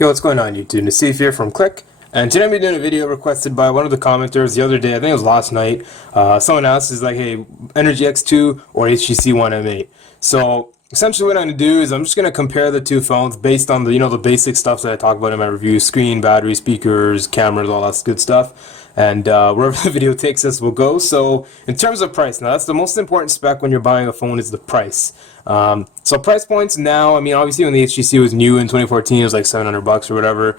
Yo, what's going on YouTube? Nassif here from Click, and today I'm doing a video requested by one of the commenters the other day. I think it was last night. Someone asked, is like, hey, Energy X2 or HTC One M8? So essentially what I'm going to do is I'm just going to compare the two phones based on the, the basic stuff that I talk about in my review: screen, battery, speakers, cameras, all that good stuff. And wherever the video takes us, we'll go. So in terms of price, now that's the most important spec when you're buying a phone, is the price. So price points now, I mean, obviously when the HTC was new in 2014, it was like $700 or whatever.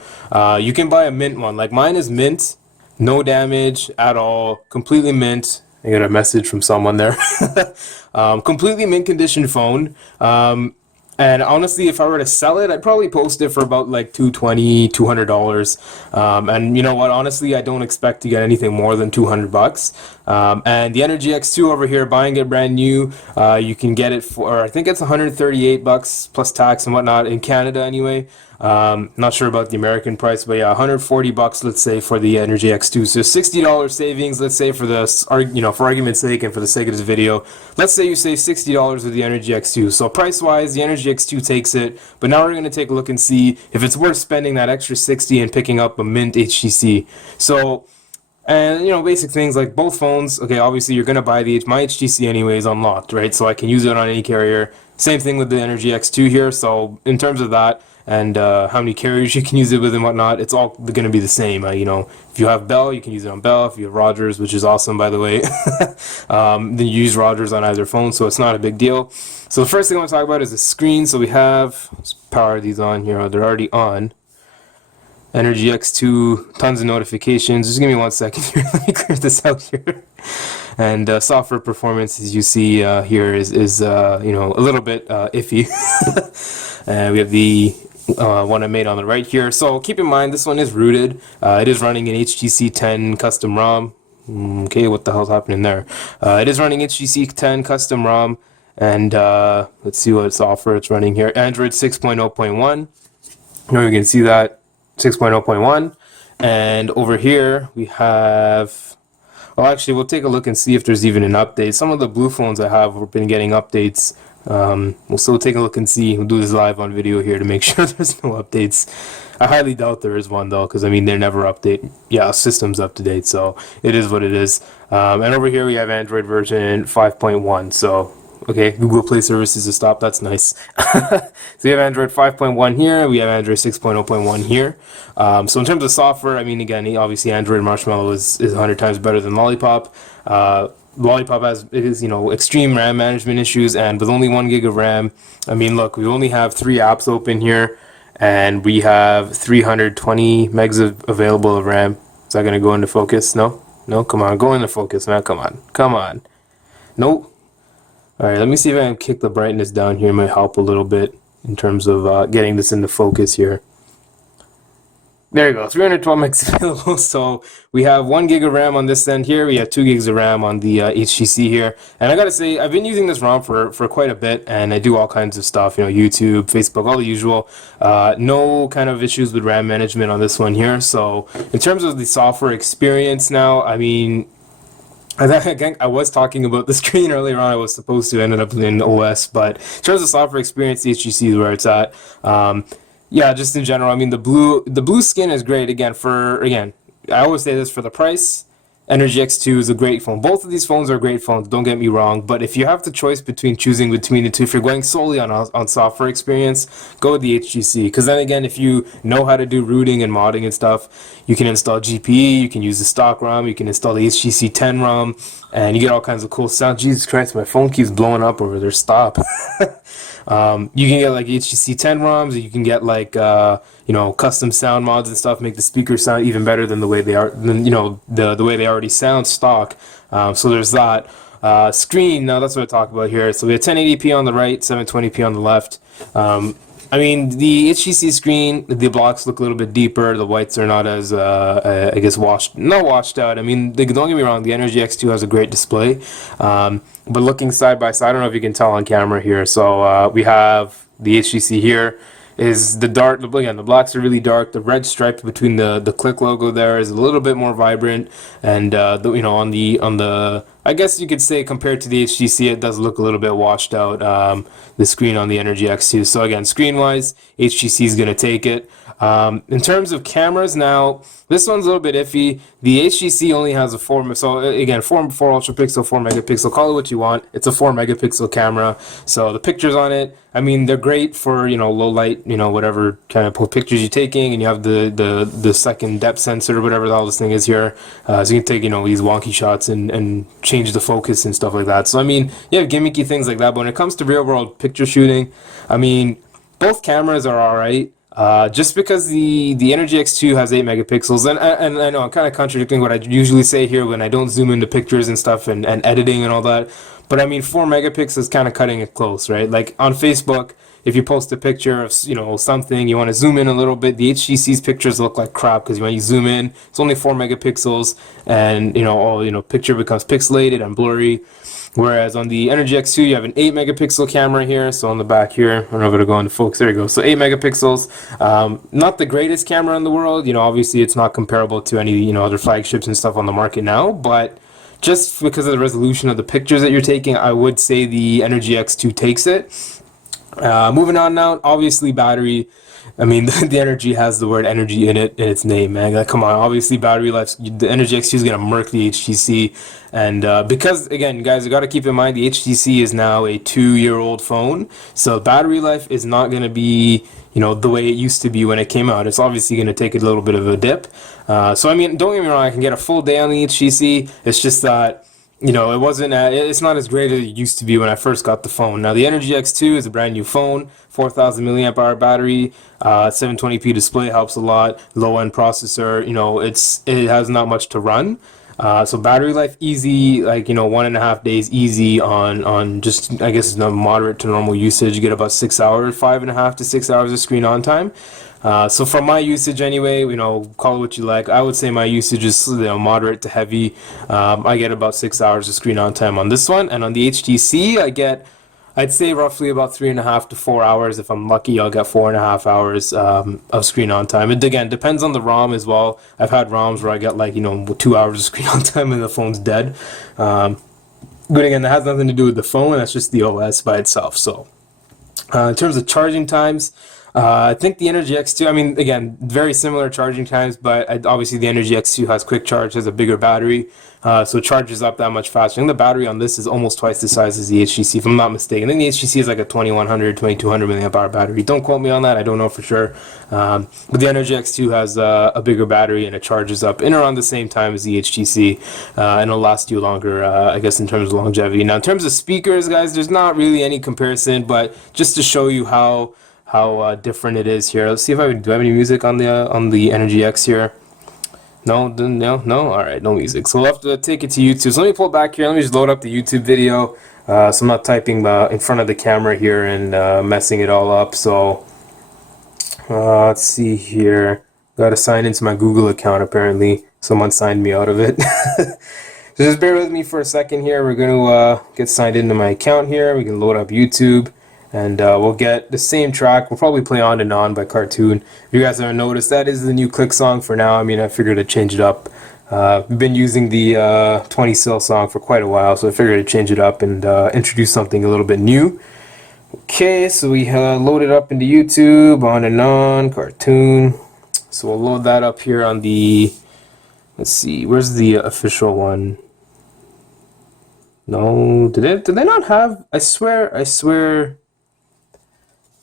You can buy a mint one. Like mine is mint, no damage at all, completely mint. I got a message from someone there. Completely mint condition phone. And honestly, if I were to sell it, I'd probably post it for about like $220, $200. And you know what? Honestly, I don't expect to get anything more than $200. And the Energy X2 over here, buying it brand new, you can get it for, I think it's $138 plus tax and whatnot in Canada anyway. Not sure about the American price, but yeah, $140, let's say, for the Energy X2. So $60 savings, let's say, for the, for argument's sake and for the sake of this video. Let's say you save $60 with the Energy X2. So price-wise, the Energy X2 takes it, but now we're going to take a look and see if it's worth spending that extra $60 and picking up a mint HTC. So, and basic things like both phones. Okay, obviously you're going to buy my HTC anyways unlocked, right? So I can use it on any carrier. Same thing with the Energy X2 here. So in terms of that, and how many carriers you can use it with and whatnot, it's all going to be the same. If you have Bell, you can use it on Bell. If you have Rogers, which is awesome, by the way, then you use Rogers on either phone, so it's not a big deal. So the first thing I want to talk about is the screen. So we have, let's power these on here. They're already on. Energy X2, tons of notifications. Just give me 1 second here. Let me clear this out here. And software performance, as you see here, is a little bit iffy. And we have the one I made on the right here. So keep in mind, this one is rooted. It is running an HTC 10 custom ROM. Okay, what the hell's happening there? It is running HTC 10 custom ROM, and let's see what software it's running here. Android 6.0.1. You can see that 6.0.1, and over here we have. Well, actually, we'll take a look and see if there's even an update. Some of the blue phones I have been getting updates. We'll still take a look and see. We'll do this live on video here to make sure there's no updates. I highly doubt there is one though, because I mean they never update. Yeah, system's up to date, so it is what it is. And over here we have Android version 5.1. So okay, Google Play services to stop. That's nice. So we have Android 5.1 here. We have Android 6.0.1 here. So in terms of software, I mean, again, obviously Android Marshmallow is 100 times better than Lollipop. Lollipop has extreme RAM management issues, and with only 1 gig of RAM, I mean, look, we only have 3 apps open here, and we have 320 megs of available of RAM. Is that gonna go into focus? No, come on, go into focus, man. Come on. Nope. All right, let me see if I can kick the brightness down here. It might help a little bit in terms of getting this into focus here. There you go, 312 megs available. So we have 1 gig of RAM on this end here. We have 2 gigs of RAM on the HTC here. And I gotta say, I've been using this ROM for quite a bit, and I do all kinds of stuff, YouTube, Facebook, all the usual. No kind of issues with RAM management on this one here. So in terms of the software experience now, I mean, again, I was talking about the screen earlier on. I was supposed to end up in OS, but in terms of software experience, the HTC is where it's at. Yeah, just in general, I mean, the blue skin is great. Again, I always say this, for the price, Energy X2 is a great phone. Both of these phones are great phones, don't get me wrong, but if you have the choice choosing between the two, if you're going solely on software experience, go with the HTC, because then again, if you know how to do rooting and modding and stuff, you can install GPE, you can use the stock ROM, you can install the HTC 10 ROM, and you get all kinds of cool sound. Jesus Christ, my phone keeps blowing up over there. Stop. You can get like HTC 10 ROMs. You can get like custom sound mods and stuff, make the speakers sound even better than the way they are, the way they already sound stock. So there's that. Screen, now that's what I talk about here. So we have 1080p on the right, 720p on the left. I mean, the HTC screen, the blocks look a little bit deeper. The whites are not as, I guess, not washed out. I mean, don't get me wrong, the Energy X2 has a great display. But looking side by side, I don't know if you can tell on camera here. So we have the HTC here. Is the dark, again, the blacks are really dark. The red stripe between the Click logo there is a little bit more vibrant, and on the I guess you could say compared to the HTC, it does look a little bit washed out, the screen on the Energy X2. So again, screen-wise, HTC is going to take it. In terms of cameras, now this one's a little bit iffy. The HTC only has a 4, so again, 4 ultra pixel, 4 megapixel. Call it what you want. It's a 4 megapixel camera. So the pictures on it, I mean, they're great for, you know, low light, you know, whatever kind of pictures you're taking, and you have the second depth sensor or whatever the hell this thing is here. So you can take, you know, these wonky shots and change the focus and stuff like that. So I mean, you have gimmicky things like that. But when it comes to real world picture shooting, I mean, both cameras are all right. Just because the Energy X2 has 8 megapixels, and I know I'm kind of contradicting what I usually say here when I don't zoom into pictures and stuff and editing and all that, but I mean 4 megapixels is kind of cutting it close, right? Like on Facebook, if you post a picture of, you know, something, you want to zoom in a little bit, the HTC's pictures look like crap because when you zoom in, it's only 4 megapixels, and you know, all, you know, picture becomes pixelated and blurry. Whereas on the Energy X2, you have an 8 megapixel camera here. So on the back here, I don't know if it'll go into focus. There you go. So 8 megapixels. Not the greatest camera in the world. You know, obviously it's not comparable to any, you know, other flagships and stuff on the market now. But just because of the resolution of the pictures that you're taking, I would say the Energy X2 takes it. Moving on now, obviously battery. I mean, the Energy has the word energy in it, in its name, man. Like, come on, obviously battery life, the Energy X2 is going to murk the HTC. And because, again, guys, you got to keep in mind, the HTC is now a 2-year-old phone. So battery life is not going to be, you know, the way it used to be when it came out. It's obviously going to take a little bit of a dip. So, I mean, don't get me wrong, I can get a full day on the HTC. It's just that, you know, it's not as great as it used to be when I first got the phone. Now, the Energy X2 is a brand new phone, 4,000 milliamp hour battery, 720p display helps a lot, low end processor, you know, it has not much to run. So battery life easy, like, you know, 1.5 days easy on just, I guess, moderate to normal usage. You get about 6 hours, 5.5 to 6 hours of screen on time. So from my usage anyway, you know, call it what you like. I would say my usage is, you know, moderate to heavy. I get about 6 hours of screen on time on this one, and on the HTC, I'd say roughly about 3.5 to 4 hours. If I'm lucky, I'll get 4.5 hours of screen on time. It again depends on the ROM as well. I've had ROMs where I get, like, you know, 2 hours of screen on time and the phone's dead. But again, that has nothing to do with the phone. That's just the OS by itself. So in terms of charging times, I think the Energy X2, I mean, again, very similar charging times, but obviously the Energy X2 has quick charge, has a bigger battery, so it charges up that much faster. I think the battery on this is almost twice the size as the HTC, if I'm not mistaken. I think the HTC is like a 2100, 2200 milliamp hour battery. Don't quote me on that, I don't know for sure. But the Energy X2 has a bigger battery, and it charges up in around the same time as the HTC, and it'll last you longer, I guess, in terms of longevity. Now, in terms of speakers, guys, there's not really any comparison, but just to show you how different it is here. Let's see if do I have any music on the Energy X here? No. All right, no music. So we'll have to take it to YouTube. So let me pull back here. Let me just load up the YouTube video. So I'm not typing in front of the camera here and messing it all up. So let's see here. Got to sign into my Google account. Apparently, someone signed me out of it. So just bear with me for a second here. We're going to get signed into my account here. We can load up YouTube. And we'll get the same track. We'll probably play On and On by Cartoon. If you guys haven't noticed, that is the new Click song for now. I mean, I figured I'd change it up. We've been using the 20 Sil song for quite a while, so I figured I'd change it up and introduce something a little bit new. Okay, so we loaded up into YouTube, On and On, Cartoon. So we'll load that up here on the, let's see, where's the official one? No, did they not have, I swear,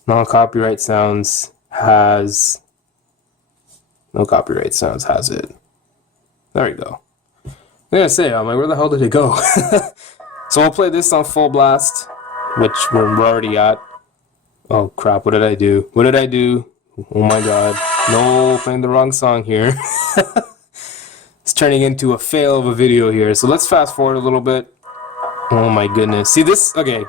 No Copyright Sounds has it. There we go. I'm gonna say, I'm like, where the hell did it go? So we'll play this on full blast, which we're already at. Oh crap, what did I do? Oh my god. No, playing the wrong song here. It's turning into a fail of a video here. So let's fast forward a little bit. Oh my goodness. See this? Okay.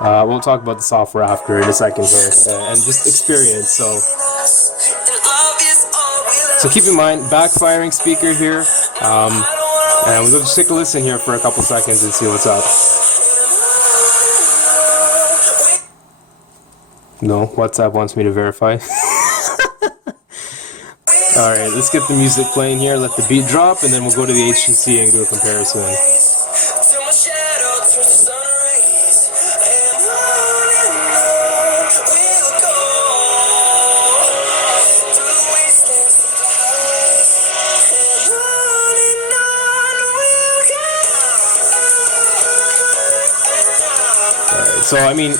We'll talk about the software after in a second here, and just experience. So keep in mind, backfiring speaker here, and we'll just take a listen here for a couple seconds and see what's up. No, WhatsApp wants me to verify. Alright, let's get the music playing here, let the beat drop, and then we'll go to the HTC and do a comparison. So I mean,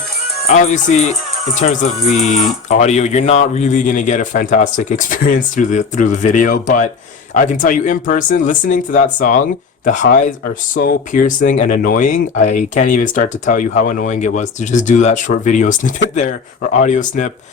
obviously, in terms of the audio, you're not really gonna get a fantastic experience through the video, but I can tell you in person, listening to that song, the highs are so piercing and annoying. I can't even start to tell you how annoying it was to just do that short video snippet there, or audio snip.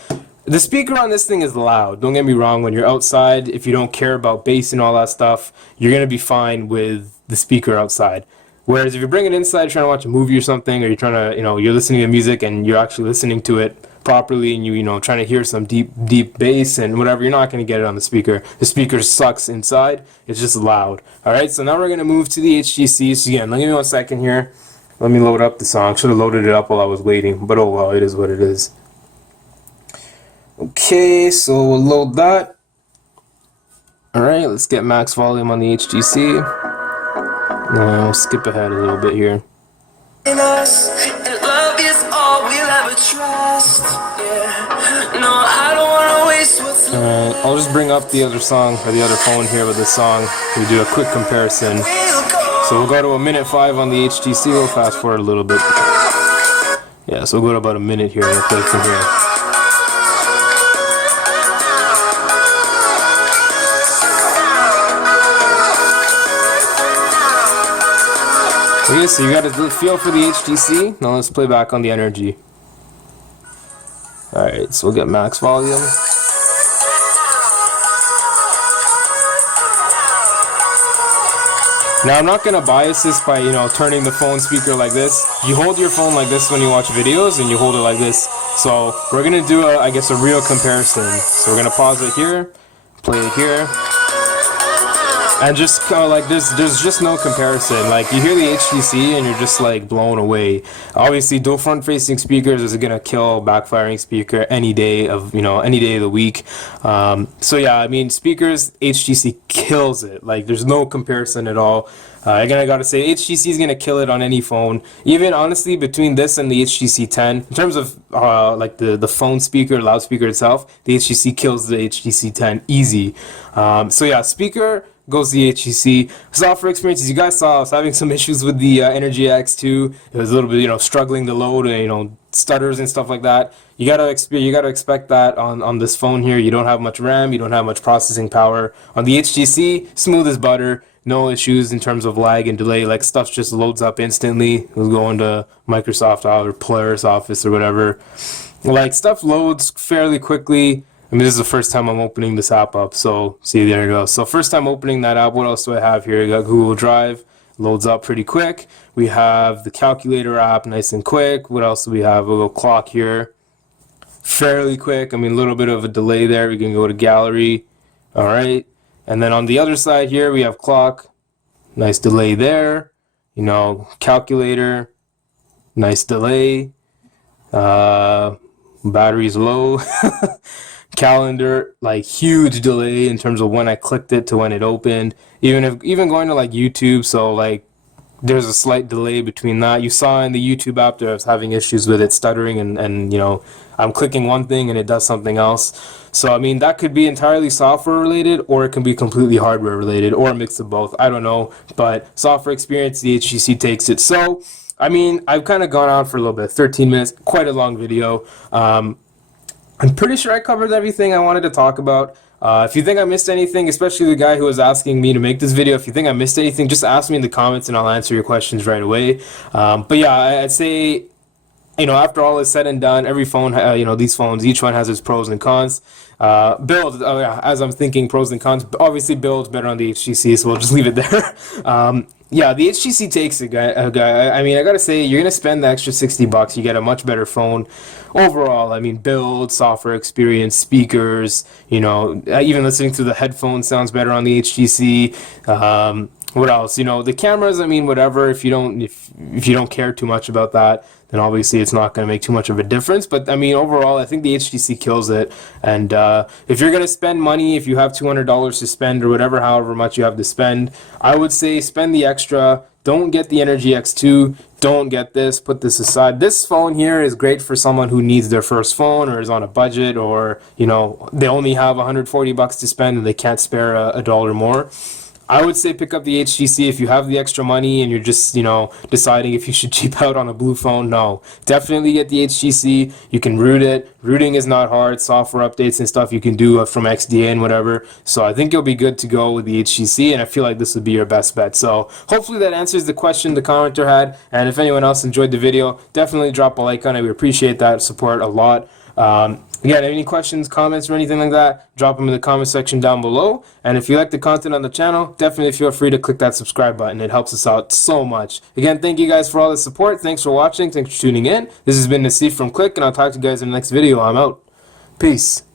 The speaker on this thing is loud. Don't get me wrong, when you're outside, if you don't care about bass and all that stuff, you're going to be fine with the speaker outside. Whereas if you bring it inside, trying to watch a movie or something, or you're trying to, you're listening to music and you're actually listening to it properly, and trying to hear some deep bass and whatever, you're not going to get it on the speaker. The speaker sucks inside. It's just loud. All right, so now we're going to move to the HTC. So again, give me 1 second here. Let me load up the song. Should have loaded it up while I was waiting, but oh well, it is what it is. Okay, so we'll load that. All right, let's get max volume on the HTC. Now we'll skip ahead a little bit here. Alright, I'll just bring up the other song, or the other phone here with this song. We do a quick comparison. So we'll go to 1:05 on the HTC. We'll fast forward a little bit. Yeah, so we'll go to about a minute here. We'll play from here. Okay, so you got a feel for the HTC. Now let's play back on the Energy. Alright, so we'll get max volume. Now I'm not gonna bias this by turning the phone speaker like this. You hold your phone like this when you watch videos, and you hold it like this. So we're gonna do a real comparison. So we're gonna pause it here, play it here, and just there's just no comparison. Like, you hear the HTC and you're just like blown away. Obviously, dual front-facing speakers is gonna kill backfiring speaker any day of the week. So yeah, I mean, speakers, HTC kills it. Like, there's no comparison at all. Again, I gotta say, HTC is gonna kill it on any phone. Even honestly, between this and the HTC 10, in terms of the phone speaker, loudspeaker itself, the HTC kills the HTC 10 easy. So yeah, speaker goes the HTC. Software experience, as you guys saw, I was having some issues with the Energy X2. It was a little bit, struggling to load, and stutters and stuff like that. You gotta expect that on this phone here. You don't have much RAM, you don't have much processing power. On the HTC, smooth as butter. No issues in terms of lag and delay. Like, stuff just loads up instantly. We'll go into Microsoft or Polaris Office or whatever. Like, stuff loads fairly quickly. I mean, this is the first time I'm opening this app up, so see, there you go. So first time opening that app. What else do I have here? I got Google Drive, loads up pretty quick. We have the calculator app, nice and quick. What else do we have? A little clock here, fairly quick. I mean, a little bit of a delay there. We can go to gallery. All right, and then on the other side here, we have clock, nice delay there. Calculator, nice delay. Battery's low. Calendar, like, huge delay in terms of when I clicked it to when it opened. Even going to like YouTube, so like there's a slight delay between that. You saw in the YouTube app that I was having issues with it stuttering, and I'm clicking one thing and it does something else. So I mean, that could be entirely software related, or it can be completely hardware related, or a mix of both. I don't know, but software experience, the HTC takes it. So I mean, I've kind of gone on for a little bit, 13 minutes, quite a long video. I'm pretty sure I covered everything I wanted to talk about. If you think I missed anything, especially the guy who was asking me to make this video, if you think I missed anything, just ask me in the comments and I'll answer your questions right away. But yeah, I'd say, after all is said and done, every phone, these phones, each one has its pros and cons. Build, as I'm thinking, pros and cons. Obviously, build's better on the HTC, so we'll just leave it there. Yeah, the HTC takes it, guy. I mean, I gotta say, you're gonna spend the extra $60, you get a much better phone. Overall, I mean, build, software experience, speakers, even listening through the headphones sounds better on the HTC. What else? The cameras, I mean, whatever. If you don't care too much about that, then obviously it's not going to make too much of a difference. But I mean, overall, I think the HTC kills it. And if you're going to spend money, if you have $200 to spend, or whatever, however much you have to spend, I would say spend the extra. Don't get the Energy X2. Don't get this. Put this aside. This phone here is great for someone who needs their first phone, or is on a budget, or they only have $140 to spend and they can't spare a dollar more. I would say pick up the HTC if you have the extra money and you're just, deciding if you should cheap out on a Blu phone. No, definitely get the HTC. You can root it. Rooting is not hard. Software updates and stuff you can do from XDA and whatever. So I think you'll be good to go with the HTC, and I feel like this would be your best bet. So hopefully that answers the question the commenter had. And if anyone else enjoyed the video, definitely drop a like on it. We appreciate that support a lot. Again, any questions, comments, or anything like that, drop them in the comment section down below. And if you like the content on the channel, definitely feel free to click that subscribe button. It helps us out so much. Again, thank you guys for all the support. Thanks for watching. Thanks for tuning in. This has been Nasif from Click, and I'll talk to you guys in the next video. I'm out. Peace.